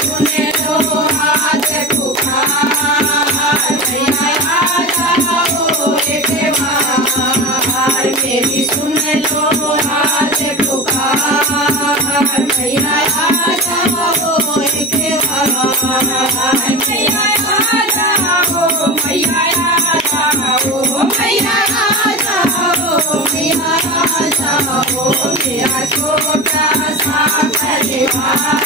सुन लो हाथ पुकार, भैया आ जाओ एक बार, मेरी सुन लो हाथ पुकार, भैया आ जाओ एक बार, भैया आ जाओ, भैया आ जाओ, भैया आ जाओ, भैया आ जाओ, मेरा छोटा सा परिवार,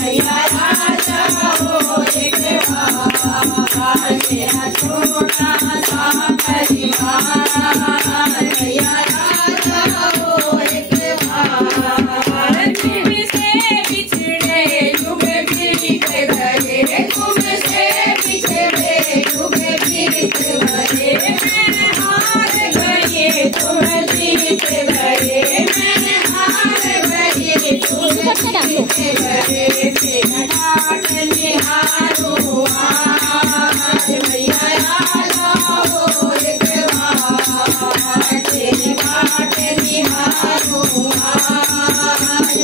भैया आ जाओ एक बार, मेरा छोटा सा परिवार, भैया आ जाओ एक बार, तुमसे बिछड़े युग बीत गए, तुमसे बिछड़े युग बीत गए, मैं हार गई तुम जीत गए, मैं हार गई तुम जीत गए, तेरा डाक निहारो आज, भैया आ जाओ एक बार, तेरी बाट निहारो आज,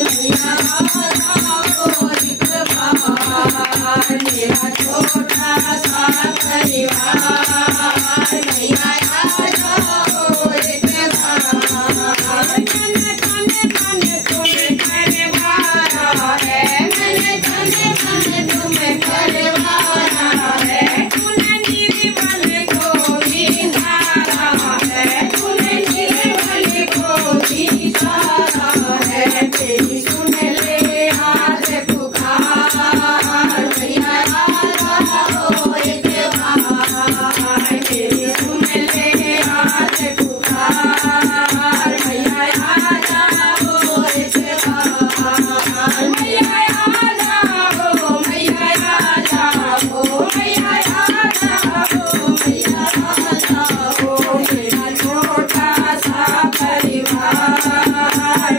भैया आ जाओ एक बार, मेरा छोटा सा परिवार, भैया आ जाओ एक बार, मन तन मन तुम करवाना है, मन तन मन तुम करवाना है, तूने निर्मल को भी सारा है, तूने निर्मल को भी सारा है, तेरी सुन ले हाथ पुकार, भैया आ जाओ एक बार, तेरी सुन ले हाथ पुकार, भैया आ जाओ एक बार, भैया आ जाओ, भैया आ जाओ, भैया आ जाओ, भैया आ जाओ, मेरा छोटा सा परिवार,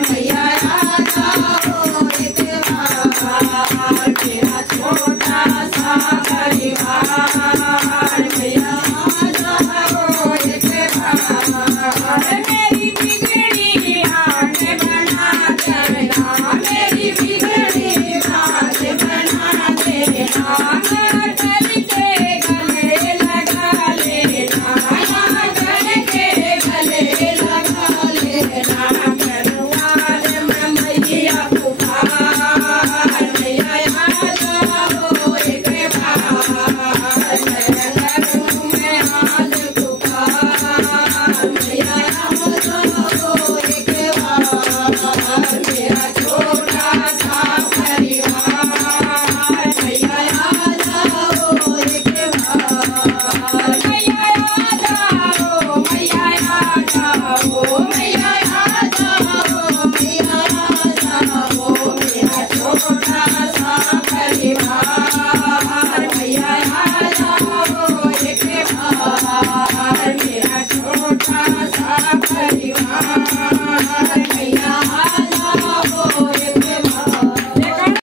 भैया आ जाओ एक बार, मेरा छोटा सा परिवार, भैया आ जाओ एक बार, मेरी बिगड़ी हाथ बना देना, मेरी बिगड़ी हाथ बना देना, कर के गले लगा लेना, कर के गले लगा लेना, करवार में मैया पुकार, भैया आ जाओ एक बार, मैं में हाथ पुकार, भैया आ जाओ एक बार, मेरा छोटा सा परिवार, भैया आ जाओ एक बार, भैया आ जाओ, भैया आ जाओ, भैया आ जाओ, भैया आ जाओ, मेरा छोटा सा परिवार, भैया आ जाओ एक बार, मेरा छोटा सा